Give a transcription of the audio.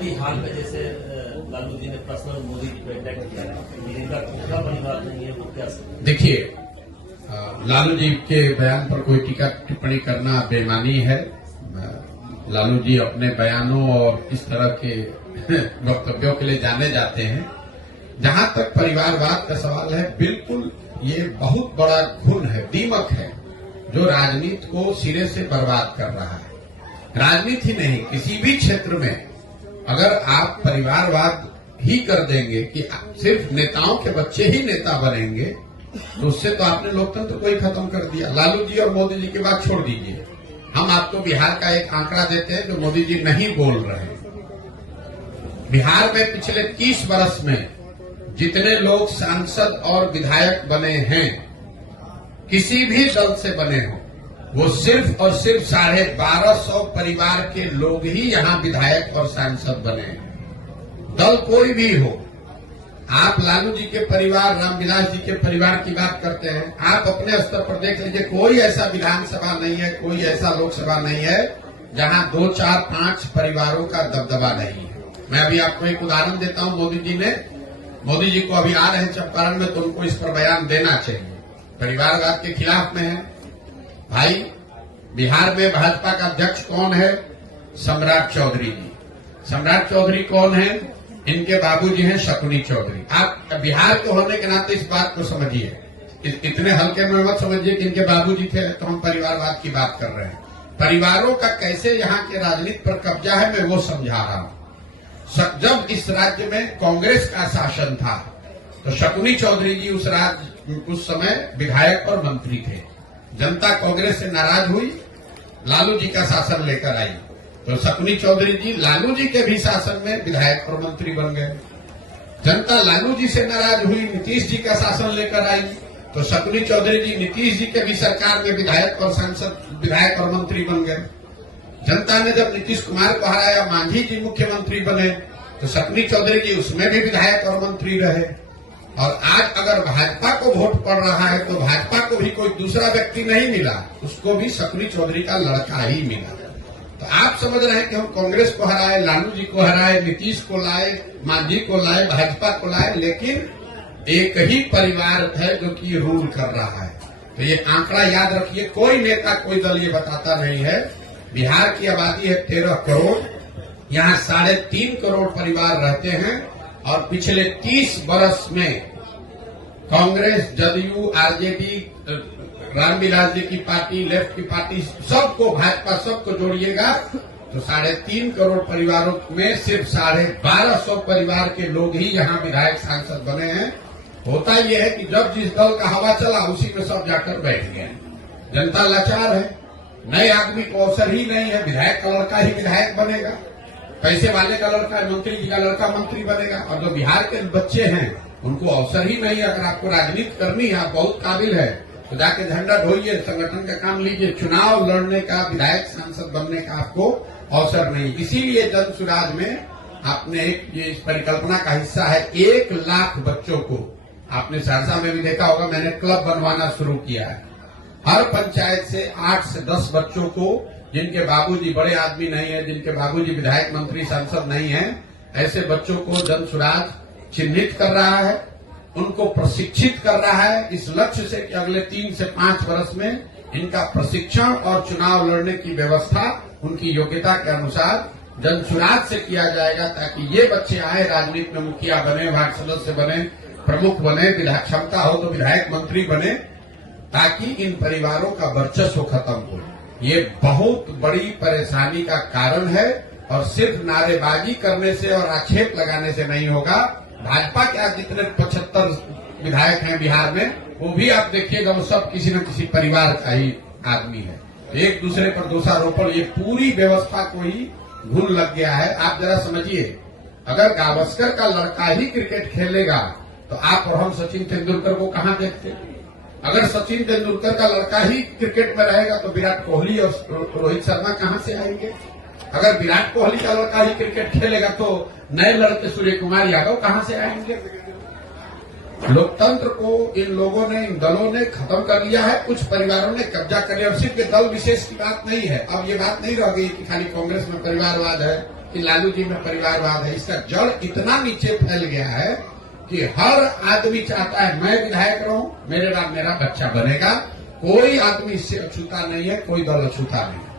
अभी हाल में जैसे लालू जी ने पर्सनल मोदी जी को अटैक किया है, इनका खुद परिवार नहीं है, वो क्या? देखिए, लालू जी के बयान पर कोई टीका टिप्पणी करना बेईमानी है। लालू जी अपने बयानों और इस तरह के वक्तव्यों के लिए जाने जाते हैं। जहां तक परिवारवाद का सवाल है, बिल्कुल ये बहुत बड़ा घुन है, दीमक है, जो राजनीति को सिरे से बर्बाद कर रहा है। राजनीति ही नहीं, किसी भी क्षेत्र में अगर आप परिवारवाद ही कर देंगे कि सिर्फ नेताओं के बच्चे ही नेता बनेंगे, तो उससे तो आपने लोकतंत्र को ही खत्म कर दिया। लालू जी और मोदी जी की बात छोड़ दीजिए, हम आपको बिहार का एक आंकड़ा देते हैं जो मोदी जी नहीं बोल रहे हैं। बिहार में पिछले 30 वर्ष में जितने लोग सांसद और विधायक बने हैं, किसी भी दल से बने हों, वो सिर्फ और सिर्फ 1250 परिवार के लोग ही यहां विधायक और सांसद बने हैं। दल कोई भी हो, आप लालू जी के परिवार, रामविलास जी के परिवार की बात करते हैं, आप अपने स्तर पर देख लीजिए, कोई ऐसा विधानसभा नहीं है, कोई ऐसा लोकसभा नहीं है जहां 2, 4, 5 परिवारों का दबदबा नहीं है। मैं अभी आपको एक उदाहरण देता हूं। मोदी जी को अभी आ रहे हैं चंपारण में, तो उनको इस पर बयान देना चाहिए। परिवारवाद के खिलाफ में है भाई। बिहार में भाजपा का अध्यक्ष कौन है? सम्राट चौधरी जी। सम्राट चौधरी कौन है? इनके बाबूजी हैं शकुनी चौधरी। आप बिहार के होने के नाते इस बात को समझिए, इतने हल्के में मत समझिए कि इनके बाबूजी थे तो हम परिवारवाद की बात कर रहे हैं। परिवारों का कैसे यहाँ के राजनीति पर कब्जा है, मैं वो समझा रहा हूँ। जब इस राज्य में कांग्रेस का शासन था, तो शकुनी चौधरी जी उस समय विधायक और मंत्री थे। जनता कांग्रेस से नाराज हुई, लालू जी का शासन लेकर आई, तो शकुनी चौधरी जी लालू जी के भी शासन में विधायक और मंत्री बन गए। जनता लालू जी से नाराज हुई, नीतीश जी का शासन लेकर आई, तो शकुनी चौधरी जी नीतीश जी के भी सरकार में विधायक और सांसद, विधायक और मंत्री बन गए। जनता ने जब नीतीश कुमार को हराया, मांझी जी मुख्यमंत्री बने, तो शकुनी चौधरी जी उसमें भी विधायक और मंत्री रहे। और आज अगर भाजपा को वोट पड़ रहा है, तो भाजपा को भी कोई दूसरा व्यक्ति नहीं मिला, उसको भी शकुनी चौधरी का लड़का ही मिला। तो आप समझ रहे हैं कि हम कांग्रेस को हराए, लालू जी को हराए, नीतीश को लाए, मांझी को लाए, भाजपा को लाए, लेकिन एक ही परिवार है जो कि रूल कर रहा है। तो ये आंकड़ा याद रखिए, कोई नेता, कोई दल ये बताता नहीं है। बिहार की आबादी है 13 करोड़, यहाँ 3.5 करोड़ परिवार रहते हैं, और पिछले 30 वर्ष में कांग्रेस, जदयू, आरजेडी, रामविलास जी की पार्टी, लेफ्ट की पार्टी, सबको, भाजपा, सबको जोड़िएगा तो 3.5 करोड़ परिवारों में सिर्फ 1250 परिवार के लोग ही यहाँ विधायक सांसद बने हैं। होता यह है कि जब जिस दल का हवा चला उसी में सब जाकर बैठ गए। जनता लाचार है, नए आदमी को अवसर ही नहीं है। विधायक का लड़का ही विधायक बनेगा, पैसे वाले का लड़का, मंत्री जी का लड़का मंत्री बनेगा, और जो बिहार के बच्चे हैं उनको अवसर ही नहीं है। अगर आपको राजनीति करनी है, आप बहुत काबिल है, तो जाके झंडा ढोइए, संगठन का काम लीजिए। चुनाव लड़ने का, विधायक सांसद बनने का आपको अवसर नहीं। इसीलिए जन सुराज में आपने ये इस परिकल्पना का हिस्सा है, 1 लाख बच्चों को, आपने सहरसा में भी देखा होगा, मैंने क्लब बनवाना शुरू किया है। हर पंचायत से 8 से 10 बच्चों को, जिनके बाबूजी बड़े आदमी नहीं है, जिनके बाबूजी विधायक, मंत्री, सांसद नहीं है, ऐसे बच्चों को जन सुराज चिन्हित कर रहा है, उनको प्रशिक्षित कर रहा है, इस लक्ष्य से कि अगले 3 से 5 वर्ष में इनका प्रशिक्षण और चुनाव लड़ने की व्यवस्था उनकी योग्यता के अनुसार जन सुराज से किया जाएगा, ताकि ये बच्चे आए, राजनीति में मुखिया बने, वार्ड सदस्य बने, प्रमुख बने, विधायक क्षमता हो तो विधायक, मंत्री बने, ताकि इन परिवारों का वर्चस्व खत्म हो। ये बहुत बड़ी परेशानी का कारण है, और सिर्फ नारेबाजी करने से और आक्षेप लगाने से नहीं होगा। भाजपा के आज जितने 75 विधायक हैं बिहार में, वो भी आप देखिएगा, वो सब किसी न किसी परिवार का ही आदमी है। एक दूसरे पर दोषारोपण, ये पूरी व्यवस्था को ही घुन लग गया है। आप जरा समझिए, अगर गावस्कर का लड़का ही क्रिकेट खेलेगा तो आप और हम सचिन तेंदुलकर को कहाँ देखते? अगर सचिन तेंदुलकर का लड़का ही क्रिकेट में रहेगा तो विराट कोहली और रोहित शर्मा कहाँ से आएंगे? अगर विराट कोहली का लड़का ही क्रिकेट खेलेगा तो नए लड़के सूर्य कुमार यादव कहाँ से आएंगे? लोकतंत्र को इन लोगों ने, इन दलों ने खत्म कर लिया है। कुछ परिवारों ने कब्जा कर लिया। सिर्फ दल विशेष की बात नहीं है। अब ये बात नहीं रह गई कि खाली कांग्रेस में परिवारवाद है, कि लालू जी में परिवारवाद है। इसका जड़ इतना नीचे फैल गया है कि हर आदमी चाहता है मैं विधायक रहूं, मेरे बाद मेरा बच्चा बनेगा। कोई आदमी इससे अछूता नहीं है, कोई दल अछूता नहीं है।